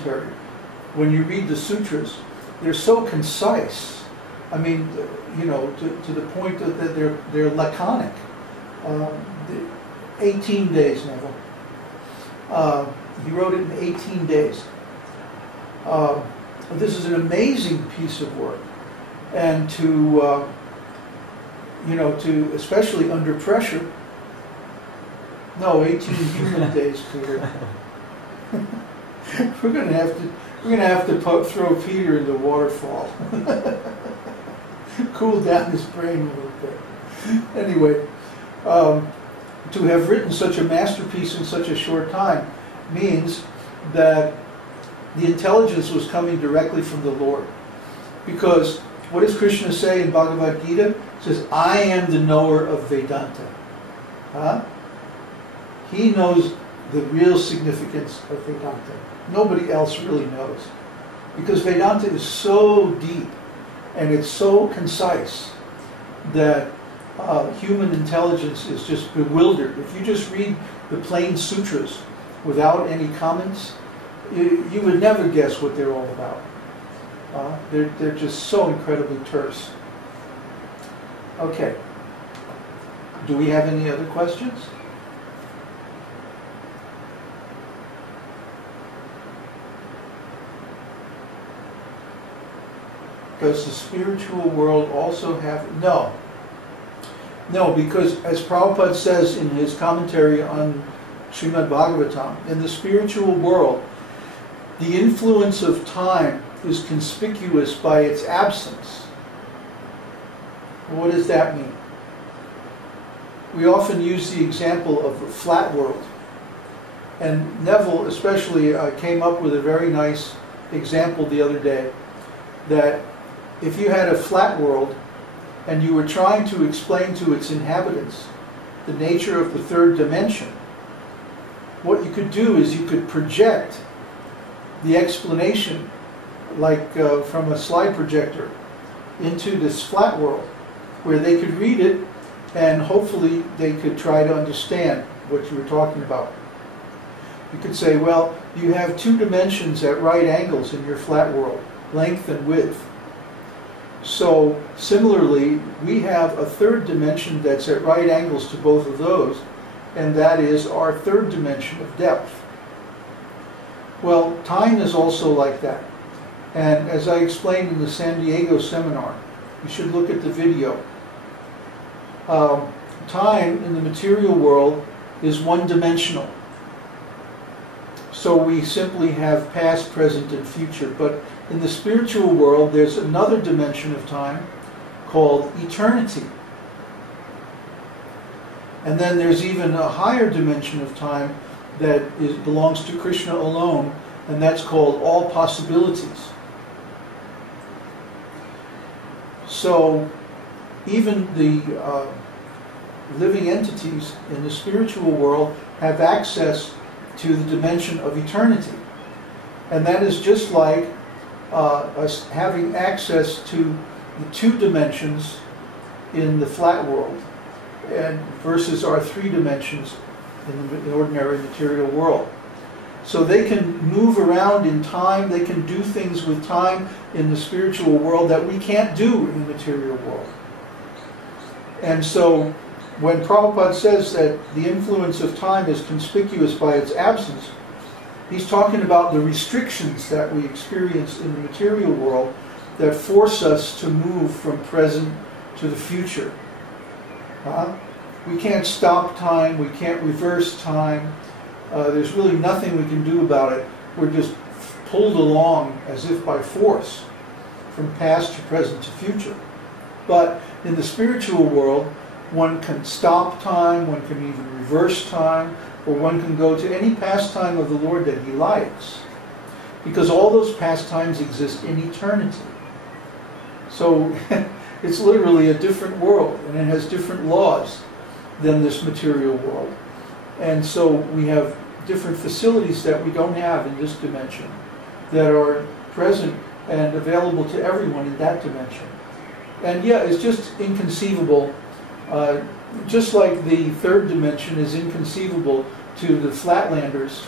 commentary, when you read the sutras, they're so concise. I mean, you know, to the point that they're laconic. 18 days, Neville. He wrote it in 18 days. This is an amazing piece of work, and to you know, to especially under pressure. No, 18 human days, Peter. We're gonna have to throw Peter in the waterfall. Cool down his brain a little bit. Anyway, to have written such a masterpiece in such a short time means that the intelligence was coming directly from the Lord. Because what does Krishna say in Bhagavad Gita? He says, I am the knower of Vedanta. Huh? He knows the real significance of Vedanta. Nobody else really knows. Because Vedanta is so deep and it's so concise that human intelligence is just bewildered. If you just read the plain sutras without any comments, you would never guess what they're all about. They're just so incredibly terse. Okay. Do we have any other questions? Does the spiritual world also have... No. No, because as Prabhupada says in his commentary on Srimad Bhagavatam, in the spiritual world, the influence of time is conspicuous by its absence. What does that mean? We often use the example of a flat world. And Neville especially came up with a very nice example the other day, that if you had a flat world and you were trying to explain to its inhabitants the nature of the third dimension, what you could do is you could project the explanation, like from a slide projector, into this flat world, where they could read it and hopefully they could try to understand what you were talking about. You could say, well, you have two dimensions at right angles in your flat world, length and width. So similarly, we have a third dimension that's at right angles to both of those, and that is our third dimension of depth. Well, time is also like that. And as I explained in the San Diego seminar, you should look at the video. Time in the material world is one-dimensional. So we simply have past, present, and future. But in the spiritual world, there's another dimension of time called eternity. And then there's even a higher dimension of time that belongs to Krishna alone, and that's called all possibilities. So even the living entities in the spiritual world have access to the dimension of eternity. And that is just like us having access to the two dimensions in the flat world and versus our three dimensions in the ordinary material world. So they can move around in time, they can do things with time in the spiritual world that we can't do in the material world. And so when Prabhupada says that the influence of time is conspicuous by its absence, he's talking about the restrictions that we experience in the material world that force us to move from present to the future. We can't stop time, we can't reverse time, there's really nothing we can do about it. We're just pulled along as if by force from past to present to future. But in the spiritual world, one can stop time, one can even reverse time, or one can go to any pastime of the Lord that he likes, because all those pastimes exist in eternity. So it's literally a different world, and it has different laws than this material world. And so we have different facilities that we don't have in this dimension that are present and available to everyone in that dimension. And yeah, it's just inconceivable. Just like the third dimension is inconceivable to the flatlanders,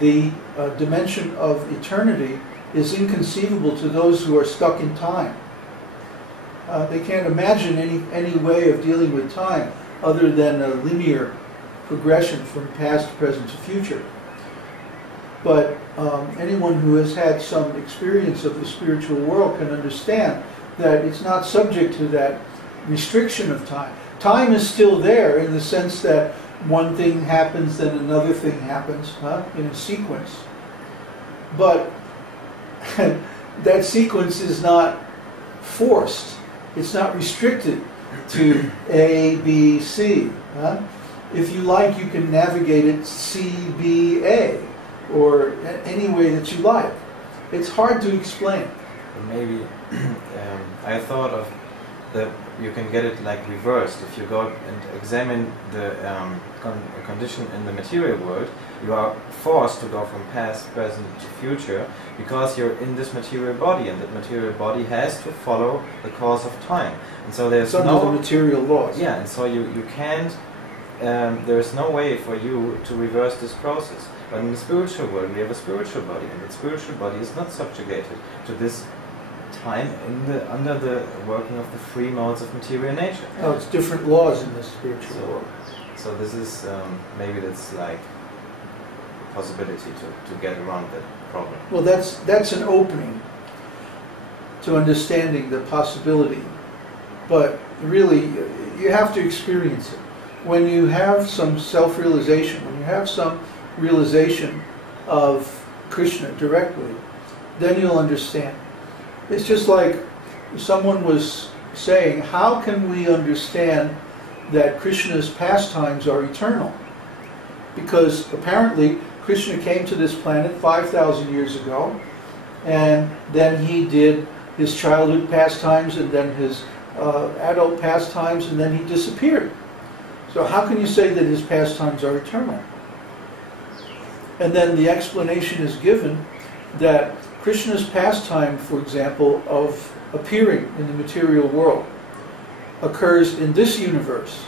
the dimension of eternity is inconceivable to those who are stuck in time. They can't imagine any way of dealing with time other than a linear progression from past, present to future. But anyone who has had some experience of the spiritual world can understand that it's not subject to that restriction of time. Time is still there in the sense that one thing happens, then another thing happens, in a sequence. But that sequence is not forced. It's not restricted to A, B, C. If you like, you can navigate it C, B, A, or any way that you like. It's hard to explain. Maybe I thought of that you can get it like reversed. If you go and examine the condition in the material world, you are forced to go from past, present to future because you're in this material body, and that material body has to follow the course of time. And so there's no the material laws. Yeah, and so you can't. There's no way for you to reverse this process. But in the spiritual world, we have a spiritual body, and the spiritual body is not subjugated to this time under the working of the free modes of material nature. No, it's different laws in the spiritual world. So this is maybe that's like a possibility to get around that problem. Well, that's an opening to understanding the possibility, but really you have to experience it. When you have some self-realization, when you have some realization of Krishna directly, then you'll understand. It's just like someone was saying, how can we understand that Krishna's pastimes are eternal? Because apparently Krishna came to this planet 5,000 years ago, and then he did his childhood pastimes, and then his adult pastimes, and then he disappeared. So how can you say that his pastimes are eternal? And then the explanation is given that Krishna's pastime, for example, of appearing in the material world occurs in this universe,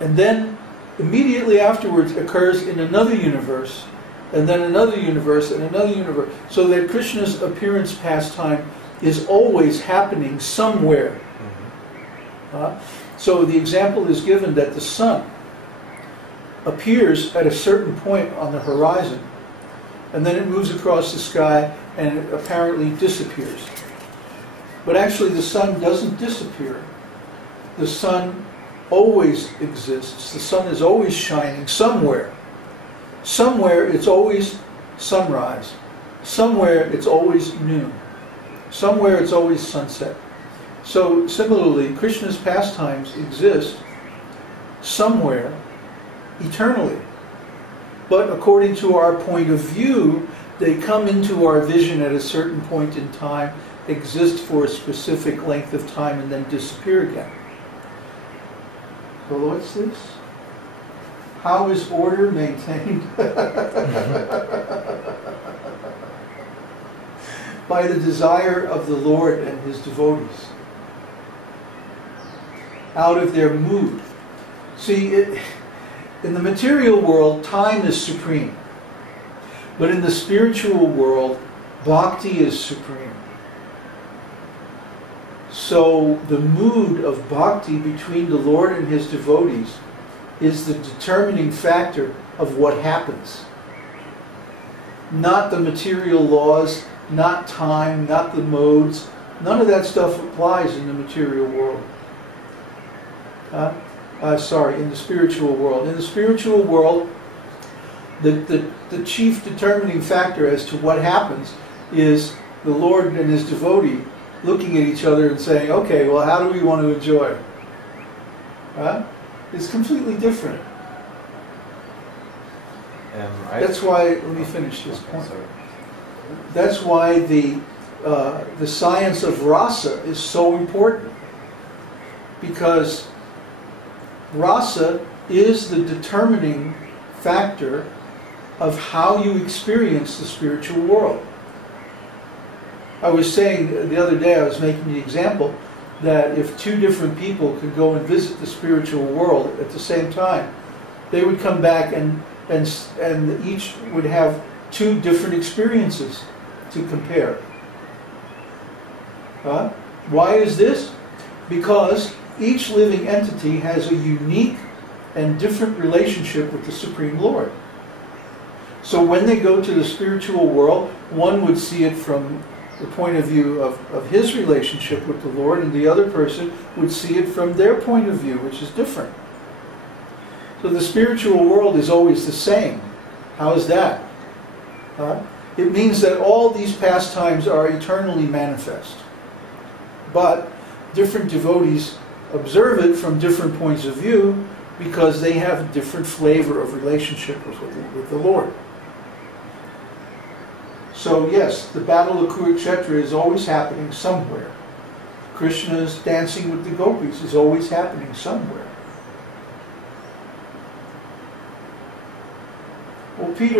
and then immediately afterwards occurs in another universe, and then another universe, and another universe, so that Krishna's appearance pastime is always happening somewhere. So the example is given that the sun appears at a certain point on the horizon, and then it moves across the sky and it apparently disappears. But actually the sun doesn't disappear. The sun always exists. The sun is always shining somewhere. Somewhere it's always sunrise. Somewhere it's always noon. Somewhere it's always sunset. So similarly, Krishna's pastimes exist somewhere eternally. But according to our point of view, they come into our vision at a certain point in time, exist for a specific length of time, and then disappear again. So what's this? How is order maintained? By the desire of the Lord and His devotees. Out of their mood. See, in the material world, time is supreme. But in the spiritual world, bhakti is supreme. So the mood of bhakti between the Lord and His devotees is the determining factor of what happens. Not the material laws, not time, not the modes. None of that stuff applies in the material world. In the spiritual world. In the spiritual world, the chief determining factor as to what happens is the Lord and His devotee looking at each other and saying, okay, well, how do we want to enjoy it? It's completely different. That's why, let me finish this point. That's why the science of rasa is so important. Because rasa is the determining factor of how you experience the spiritual world. I was saying the other day, I was making the example that if two different people could go and visit the spiritual world at the same time, they would come back and and each would have two different experiences to compare. Why is this? Because each living entity has a unique and different relationship with the Supreme Lord. So when they go to the spiritual world, one would see it from the point of view of his relationship with the Lord, and the other person would see it from their point of view, which is different. So the spiritual world is always the same. How is that? It means that all these pastimes are eternally manifest. But different devotees observe it from different points of view because they have a different flavor of relationship with the Lord. So yes, the battle of Kurukshetra is always happening somewhere. Krishna's dancing with the gopis is always happening somewhere.